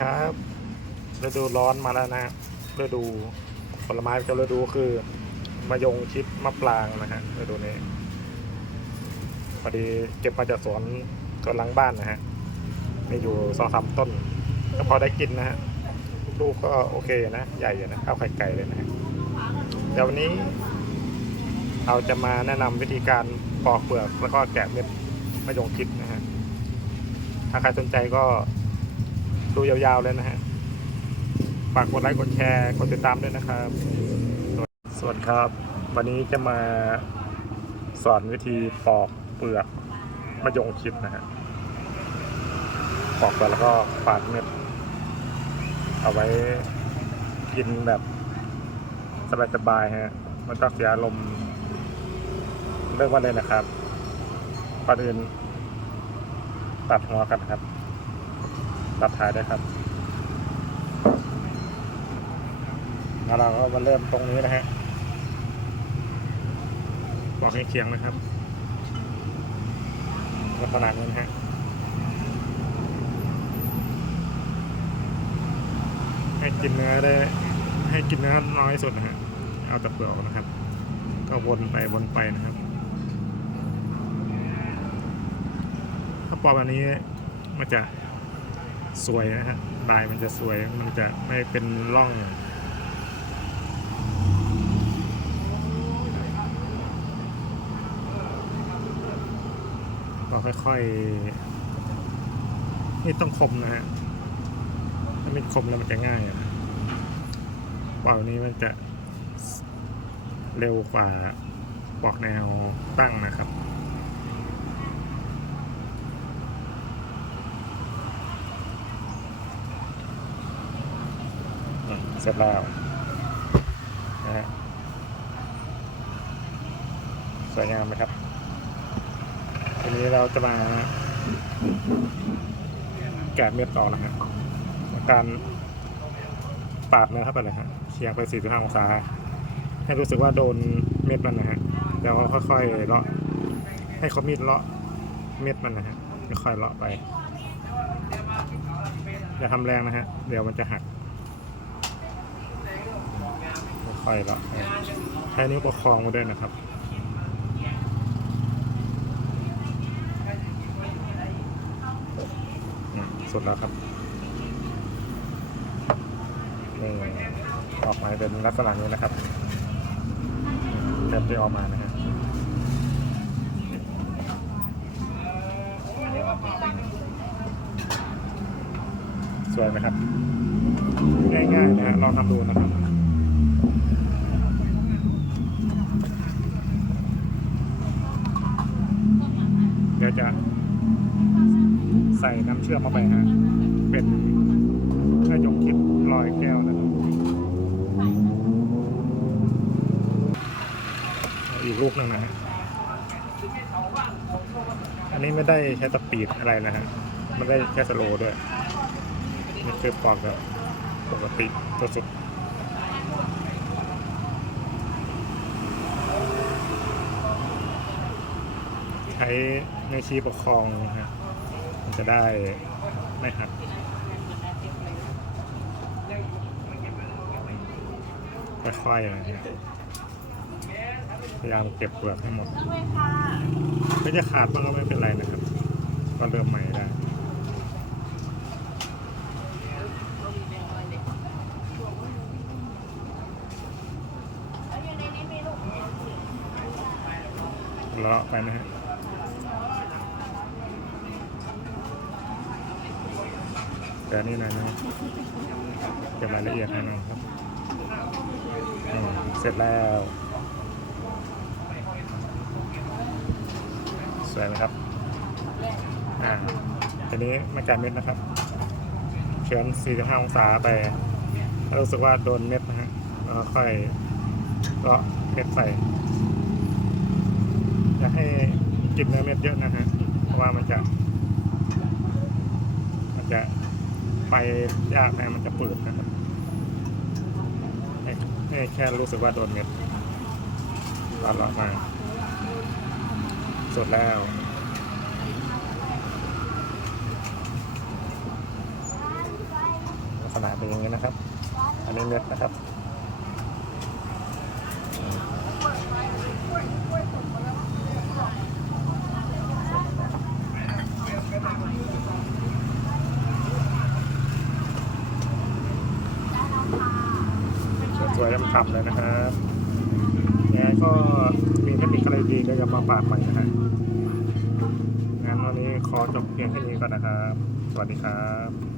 ครับฤดูร้อนมาแล้วนะฤดูผลไม้ประจำฤดูคือมะยงชิดมะปรางนะฮะฤดูนี้พอดีเก็บมาจากสวนสวนหลังบ้านนะฮะมีอยู่สองสามต้นก็พอได้กินนะฮะลูกก็โอเคนะใหญ่อยู่นะเอาไข่ไก่เลยนะฮะเดี๋ยววันนี้ เราจะมาแนะนำวิธีการปอกเปลือกแล้วก็แกะเม็ดมะยงชิดนะฮะถ้าใครสนใจก็ ดูยาวๆเลยนะฮะฝากกดไลค์กดแชร์กดติดตามด้วยนะครับ สวัสดีครับ วันนี้จะมาสอนวิธีปอกเปลือกมะยงชิดนะฮะปอกไปแล้วก็ปาดเม็ดเอาไว้กินแบบสบายๆฮะมันก็เสียลมณ์เรื่องว่าเลยนะครับก่อนอื่นตัดหัวกันครับ ตัดท้ายได้วยครับแล้วเราก็มาเริ่มตรงนี้นะฮะบอกให้เคียงนะครับลักษณะนี้นะฮะให้กินเนื้อได้ให้กินเนื้อน้อยสุดนะฮะเอาต่เปลือกออกนะครับ ก็วนไปวนไปนะครับ ถ้าปอกแบบนี้มันจะ สวยนะฮะลายมันจะสวยมันจะไม่เป็นร่องก็ค่อยๆ นี่ต้องคมนะฮะ ถ้าไม่คมแล้วมันจะง่ายอะปอกนี้มันจะเร็วกว่าปอกแนวตั้งนะครับ เสร็จแล้วนะฮะสวยงามไหมครับทีนี้เราจะมาแกะเม็ดต่อนะฮะการปาดเนื้อเข้าไปเลยฮะเคียงไป 45 องศา ให้รู้สึกว่าโดนเม็ดมันนะฮะแล้วก็ค่อยๆเลาะให้เขามีดเลาะเม็ดมันนะฮะค่อยๆเลาะไปอย่าทำแรงนะฮะเดี๋ยวมันจะหัก ค่อยๆละใช้นิ้วประคองมาด้วยนะครับอืมสุดแล้วครับนี่ออกมาเป็นลักษณะนี้นะครับเต็มที่ออกมานะฮะสวยไหมครับ ง่ายๆนะฮะลองทำดูนะครับ เดี๋ยวจะใส่น้ำเชื่อมเข้าไปฮะ เป็นเพื่อยงคิดลอยแก้วนะครับอีกลูกหนึ่งนะฮะ อันนี้ไม่ได้ใช้สปีดอะไรนะฮะไม่ได้แค่สโลด้วย นี่คือปอกแบบปกติสุด นวชี้ประคองนะฮะมันจะได้ไม่หักค่อยๆนะฮะพยายามเก็บเปลือกให้หมดไม่จะขาดบ้างก็ไม่เป็นไรนะครับ ก็เริ่มใหม่ได้เลาะไปนะฮะ แต่นี่นะนะเก็บรายละเอียดให้หนะครับ เสร็จแล้ว สวยไหมครับ อ่าทีนี้ไม่การเม็ดนะครับเขียน45 องศาไป รู้สึกว่าโดนเม็ดนะฮะแล้วค่อยเลาะเม็ดใส่จะให้กินเนื้อเม็ดเยอะนะฮะ เพราะว่ามันจะ มันจะ ไปยากนะมันจะปืดนะครับให้แค่รู้สึกว่าโดนเม็ดตอนเลาะมาสดแล้วษณะเป็นอย่างนี้นะครับ อันนี้เม็ดนะครับ ทำเลยนะครับยังไงก็มีเทคนิคอะไรดีก็จะมาฝากใหม่นะฮะงั้นวันนี้ขอจบเพียงแค่นี้ก่อนนะครับ สวัสดีครับ